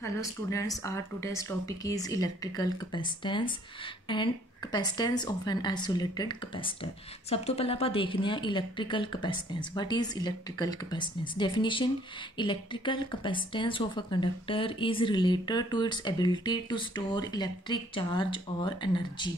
Hello students, our today's topic is electrical capacitance and capacitance of an isolated capacitor. सब तो पहला ਆਪਾਂ देखते हैं electrical capacitance. What is electrical capacitance? Definition: electrical capacitance of a conductor is related to its ability to store electric charge or energy.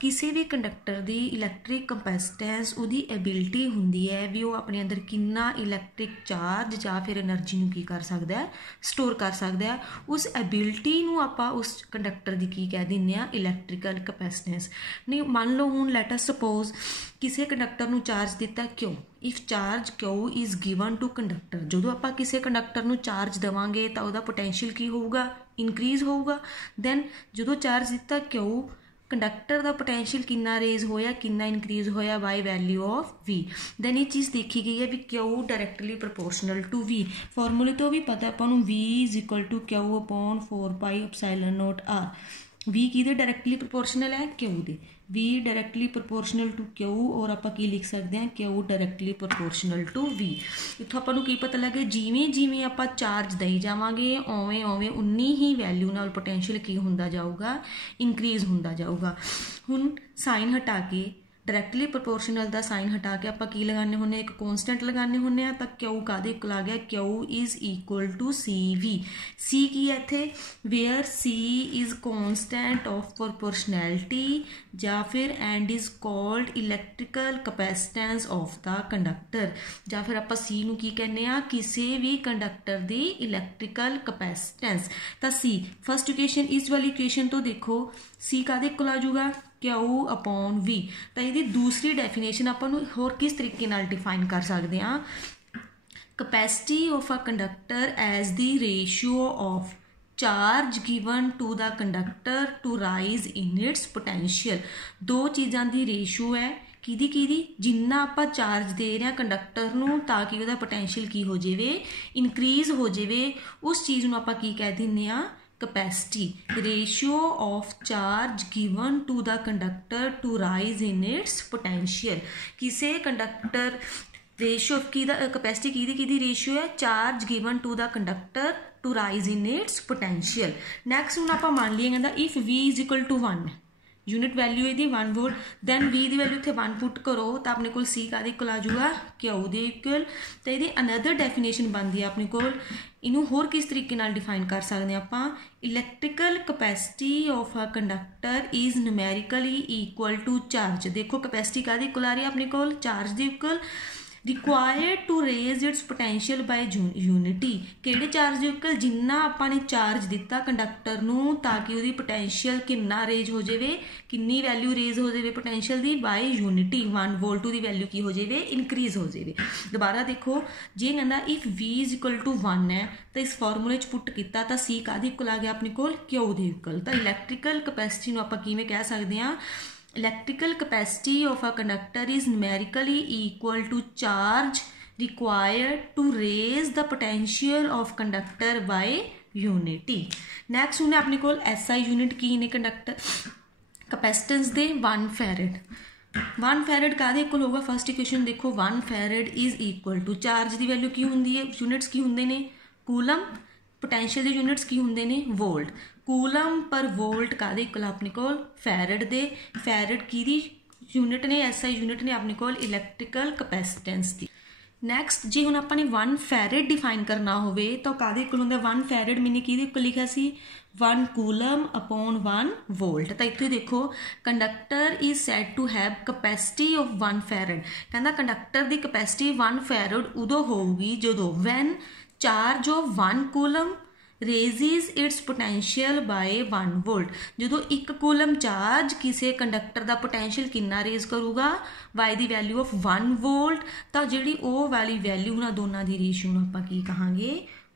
किसी भी conductor ਦੀ electric ਕੰਪੈਸਿਟੈਂਸ ਉਹਦੀ ability ਹੁੰਦੀ ਹੈ ਵੀ ਉਹ ਆਪਣੇ ਅੰਦਰ ਕਿੰਨਾ ਇਲੈਕਟ੍ਰਿਕ ਚਾਰਜ ਜਾਂ ਫਿਰ એનર્ਜੀ ਨੂੰ ਕੀ ਕਰ ਸਕਦਾ ਹੈ, ਸਟੋਰ ਕਰ ਸਕਦਾ ਹੈ। ਉਸ ਐਬਿਲਿਟੀ ਨੂੰ ਆਪਾਂ ਉਸ ਕੰਡਕਟਰ ਦੀ ਕੀ ਕਹਿ ਦਿੰਦੇ ਆ, ਇਲੈਕਟ੍ਰੀਕਲ ਕਪੈਸਿਟੈਂਸ। ਨਹੀਂ ਮੰਨ ਲਓ ਹੁਣ ਲੈਟ ਅਸ ਸਪੋਜ਼ ਕਿਸੇ ਕੰਡਕਟਰ ਨੂੰ ਚਾਰਜ ਦਿੱਤਾ ਕਿਉਂ, ਇਫ ਚਾਰਜ ਕਿਉ ਇਜ਼ ਗਿਵਨ ਟੂ ਕੰਡਕਟਰ। ਜਦੋਂ ਆਪਾਂ ਕਿਸੇ ਕੰਡਕਟਰ ਨੂੰ ਚਾਰਜ ਦੇਵਾਂਗੇ ਤਾਂ ਉਹਦਾ ਪੋਟੈਂਸ਼ੀਅਲ ਕੀ ਹੋਊਗਾ, ਇਨਕਰੀਜ਼ ਹੋਊਗਾ। ਦੈਨ ਜਦੋਂ ਚਾਰਜ ਦਿੱਤਾ ਕਿਉ, कंडक्टर का पोटेंशियल कितना रेज होया, कितना इंक्रीज होया by value of V। Then ये चीज़ देखी गई है भी Q directly proportional to V। फॉर्मूले तो भी पता अपन V is equal to Q upon 4 pi epsilon not R। V किहदे डायरैक्टली प्रोपोर्शनल है, क्यू दे। V directly proportional to Q और आप की लिख सकते हैं Q directly proportional to V। इत्थों आपां नूं की पता लगे जिवें जिवें आपां चार्ज दई जावांगे उवें उवें उन्नी ही वैल्यू नाल पोटेंशियल की हुंदा जाऊगा, इनक्रीज हुंदा जाऊगा। हुण साइन हटा के डायरैक्टली प्रोपोर्शनल का साइन हटा के आप की लगाने होने, एक कॉन्सटेंट लगाने होने, तो क्यू कादे इक्वल आ गया, Q is equal to C V. C की है इत्थे, where C is constant of proportionality या फिर and is called electrical capacitance of the conductor. या फिर आप सी नूं की कहने आ, किसी भी कंडक्टर की इलैक्ट्रिकल कैपेसिटेंस। तो सी फर्स्ट इक्वेशन, इस वाली इक्वेशन तो देखो सी कादे इक्वल आ जाऊगा, क्यू अपॉन वी। तो ये दूसरी डेफिनेशन अपन होर किस तरीके नाल डिफाइन कर सकते हैं, capacity of a conductor as the ratio of charge given to the conductor to rise in its potential. दो चीज़ों की रेशियो है किहदी जिन्ना आप चार्ज दे रहे हैं कंडक्टर नूं ताकि उसका पोटेंशियल की हो जाए, इनक्रीज हो जाए। उस चीज़ नूं आपां की कह दिंदे आ, capacity. Ratio of charge given to the conductor to rise in its potential. किसी कंडक्टर रेशियो की कैपेसिटी की रेशियो है, charge given to the conductor to rise in its potential. Next हूँ आप मान लिया कहता if V is equal to 1, unit value है 1 वोल्ट। दैन V की वैल्यू इतने 1 पुट करो तो अपने को C का इक्वल आ जाऊगा, क्यू दे इक्वल। तो ये अनदर डेफिनेशन बनती है अपने को, इनू होर किस तरीके नाल डिफाइन कर सकते हैं आप, electrical capacity of a conductor is numerically equal to charge. देखो कैपेसिटी का इक्वल आ रही है अपने को, चार्ज दे equal. Required to raise its potential by unity. किहड़े चार्ज दे इक्वल, जिन्ना आपां ने चार्ज दिता कंडक्टर नूं ताकि उहदी पोटेंशियल किन्ना रेज हो जाए, किन्नी वैल्यू रेज हो जाए पोटेंशियल दी, बाय यूनिटी 1 वोल्ट की वैल्यू की हो जाए, इनक्रीज हो जाए। दोबारा देखो जे कहता if V is equal to 1 है तो इस फॉर्मूले पुट किया तो C का इक्वल आ गया अपने को, क्यू दे इक्वल। तो इलैक्ट्रिकल कैपेसिटी नूं आपां किवें कह सकते हैं, electrical capacity of a conductor is numerically equal to charge required to raise the potential of conductor by unity. Next हूँ अपने को SI यूनिट की ने कंडक्टर कैपेसिटेंस दे 1 फैरड। 1 फैरड का इक्वल होगा, फर्स्ट इक्वेशन देखो 1 farad is equal to charge की वैल्यू की होंगी है, यूनिट्स की होंगे ने कूलम, पोटेंशियल के यूनिट्स की होंगे ने वोल्ट। कूलम पर वोल्ट का इक्वल अपने को फैरड दे, फैरड की यूनिट ने SI यूनिट ने अपने को इलैक्ट्रिकल कैपेसिटेंस दी। नैक्सट जे हुण आपां ने 1 फैरड डिफाइन करना होवे तो काहदे इक्वल हुंदा, 1 फैरड मैंने किहदे इक्वल लिखा सी, 1 कूलम अपॉन 1 वोल्ट। तो इत्थे देखो conductor is said to have capacity of 1 farad. कहंदा कंडक्टर की कैपेसिटी 1 फैरड उदों होगी जदों when charge of 1 coulomb raises its potential by 1 volt. जो 1 कूलम चार्ज किसी कंडक्टर का पोटेंशियल कितना रेज करूगा, by the value of 1 volt. तो जी वो वाली वैल्यू उन्होंने दोनों की रेशियो आप की कहांगे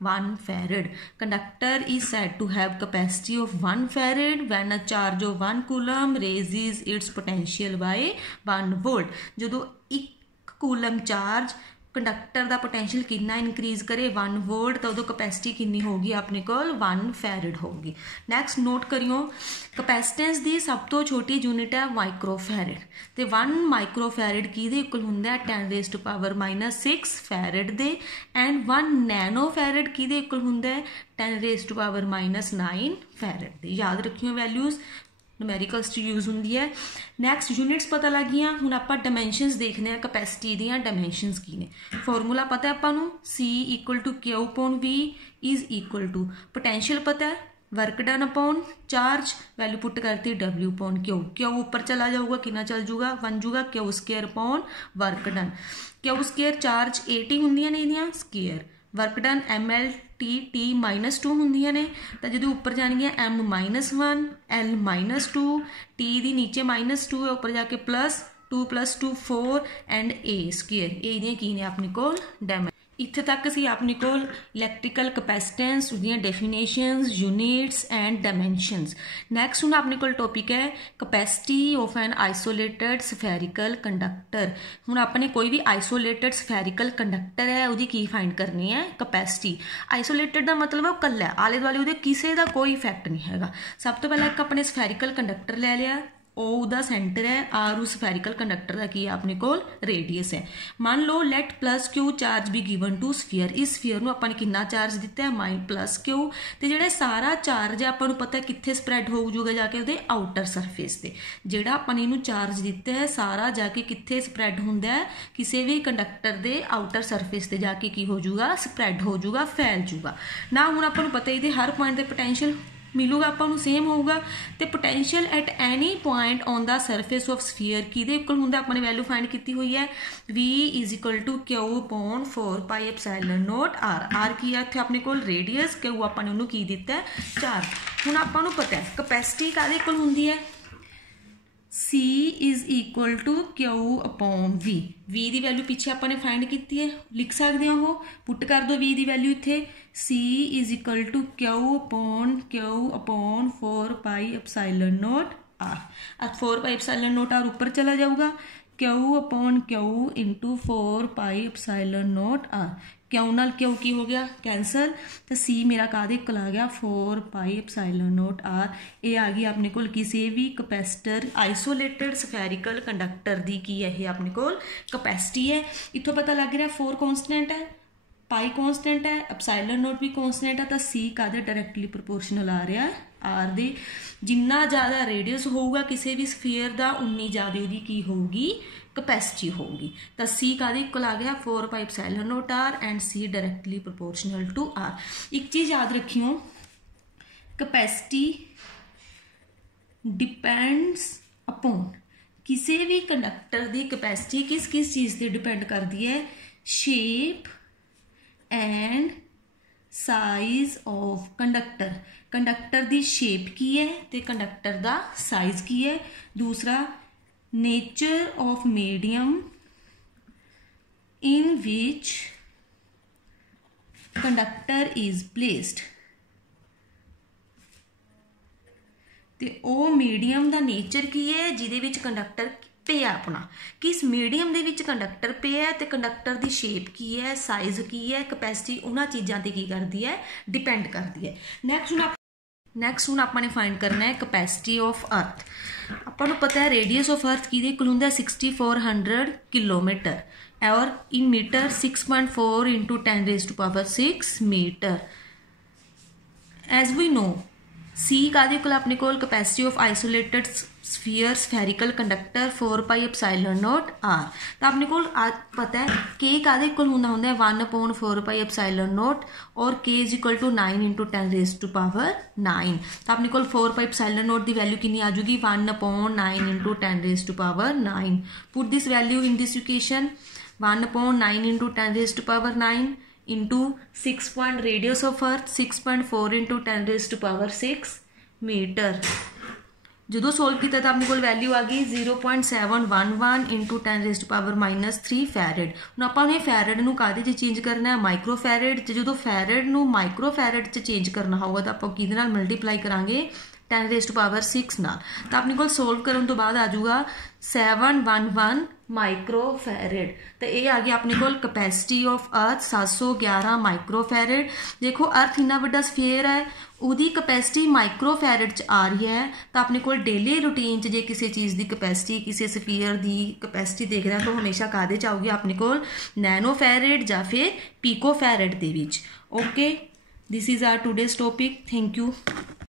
1 farad. Conductor is said to have capacity of 1 farad when a charge of 1 coulomb raises its potential by 1 volt. जो 1 कूलम चार्ज कंडक्टर का पोटेंशियल कितना इनक्रीज करे 1 वोल्ट, तो उदों कैपेसिटी कितनी होगी अपने कोल 1 फैरड होगी। नैक्सट नोट करियो कैपेसिटेंस की सब तो छोटी यूनिट है माइक्रोफैरड, तो 1 माइक्रोफैरड किहदे इक्वल हुंदा है 10⁻⁶ फैरड दे, एंड 1 नैनोफैरड किहदे इक्वल हुंदा है 10⁻⁹ फैरड दे। याद रखियो वैल्यूज़ न्यूमेरिकल्स च यूज़ होंदी है। नैक्सट यूनिट्स पता लग गई, हुण आपां डायमेंशनस देखने हैं कैपेसिटी दीयां डायमेंशनस की ने। फॉर्मूला पता है आपां नूं C = Q/V is equal to potential पता है work done upon charge, value put करती W/Q, Q ऊपर चला जाऊगा कितना चल जूगा 1 जूगा, Q² upon work done, Q² charge 80 होंदियां ने इहदियां square, work done MLT T-2 होंदियां ने, तो जो उपर जाएंगे M-1 L-2 T दी नीचे -2 है उपर जाके +2 + 2 4 एंड A² ये की ने अपने कोल डैमेज। इत्थे तक सी अपने कोल इलैक्ट्रिकल कैपेसिटेंस उहदियां definitions units and dimensions. Next हुण अपने कोल टॉपिक है capacity of an isolated spherical conductor. हुण अपने कोई भी आइसोलेटेड स्फेरिकल कंडक्टर है उहदी की फाइंड करनी है कैपेसिटी। आइसोलेटेड का मतलब है वो कल्ला है, आले दुआले उहदे किसी का कोई इफैक्ट नहीं हैगा। सब तो पहले एक अपने स्फेरिकल कंडक्टर ले लिया, O उदा सेंटर है, R उस स्फेरिकल कंडक्टर का की है अपने कोल रेडियस है। मान लो लेट +Q चार्ज भी गिवन टू स्फीयर, इस स्फीयर नूं आपां ने कितना चार्ज दिता है +Q, तो जिहड़ा सारा चार्ज है आपां नूं पता है कित्थे स्प्रैड हो जूगा जाके उहदे आउटर सरफेस ते। जिहड़ा आपां ने इहनूं चार्ज दिता है सारा जाके कित्थे स्प्रैड हुंदा है किसी भी कंडक्टर दे आउटर सरफेस ते जाके की हो जूगा स्प्रैड हो जूगा फैल जूगा ना। हुण आपां नूं पता इहदे हर पॉइंट ते पोटेंशियल मिलूगा आपां नूं सेम होगा, तो potential at any point on the surface of sphere किहदे इक्वल हुंदा आपां ने वैल्यू फाइंड की हुई है V = Q/4πε0 R की है इत्थे अपने कोल रेडियस, Q आपां ने उहनूं की दिता है चार्ज। हुण आपां नूं पता है कैपेसिटी काहदे इक्वल हुंदी है C = Q/V। V की वैल्यू पिछे आपां ने फाइंड की है, लिख सकते हो वो पुट कर दो V की वैल्यू इत्थे C = Q/4πε0 R। अब 4πε0 R ऊपर चला जाऊगा, Q/Q × 4πε0 R। क्यों नाल क्यों की हो गया कैंसल, तो C मेरा काहदे इक्वल आ गया 4πε0 R। ये आ गई अपने कोल किसी भी कैपेसिटर आइसोलेटेड स्फेरिकल कंडक्टर दी की है ये अपने कोल कैपेसिटी है। इत्थों पता लग रहा 4 कॉन्स्टेंट है, पाई कॉन्स्टेंट है, ε0 भी कॉन्स्टेंट है, तो C काहदे डायरैक्टली प्रोपोर्शनल आ रहा है R दे। जिन्ना ज़्यादा रेडियस होगा किसी भी स्फीयर का उन्नी ज़्यादा उहदी की होगी कैपेसिटी होगी। तो C काहदे इक्वल आ गया 4πε0 R and C directly proportional to R। एक चीज़ याद रखियो कैपेसिटी डिपेंड्स अपॉन किसी भी कंडक्टर की कैपेसिटी किस किस चीज़ से डिपेंड करती है shape and size of conductor. Conductor की शेप की है तो कंडक्टर का साइज की है। दूसरा nature of medium in which conductor is placed, तो वो मीडियम का नेचर की है जिहदे विच कंडक्टर पे अपना, किस मीडियम दे विच कंडक्टर पे है, तो कंडक्टर की शेप की है साइज की है कैपेसिटी उन्हां चीज़ों ते की करती है डिपेंड करती है। नैक्सट हुण आपां ने फाइंड करना है कैपेसिटी ऑफ अर्थ। आपां नूं पता है रेडियस ऑफ अर्थ किहदे इक्वल हुंदा 6400 किलोमीटर और in metre 6.4 × 10⁻6 metre. As we know C काहदे इक्वल अपने कोल capacity of isolated sphere spherical conductor 4πε0 R। तो अपने कोल पता है K काहदे इक्वल हुंदा है 1/4πε0 और K = 9 × 10⁻9। तो अपने कोल 4πε0 की वैल्यू कितनी आ जाएगी 1/9 × 10⁻9। Put this value in this equation 1/9 × 10⁻9 into 6 point radius of earth 6.4 × 10⁻6 metre. जो सोल्व किया तो अपने को वैल्यू आ गई 0.711 × 10⁻³ फैरड। हम आपने फैरड नूं काहदे च चेंज करना है माइक्रो फैरड। जो फैरड नूं माइक्रो फैरड च चेंज करना होगा तो आप किहदे नाल मल्टीप्लाई करांगे 10⁻6 नाल। तो अपने को सोल्व करने तो बाद आ जाऊगा 711 माइक्रोफैरड। तो ये आ गया अपने को कैपेसिटी ऑफ अर्थ 711 माइक्रोफैरड। देखो अर्थ इन्ना बड़ा स्फेयर है, ਉਹਦੀ कैपेसिटी माइक्रोफैरड च आ रही है। तो अपने को डेली रूटीन च जे किसी चीज़ की कैपेसिटी किसी स्फीयर की कैपेसिटी देखना तो हमेशा काहदे च आऊगी अपने को नैनोफैरड या फिर पीकोफैरड दे विच। Okay, this is our today's topic. Thank you.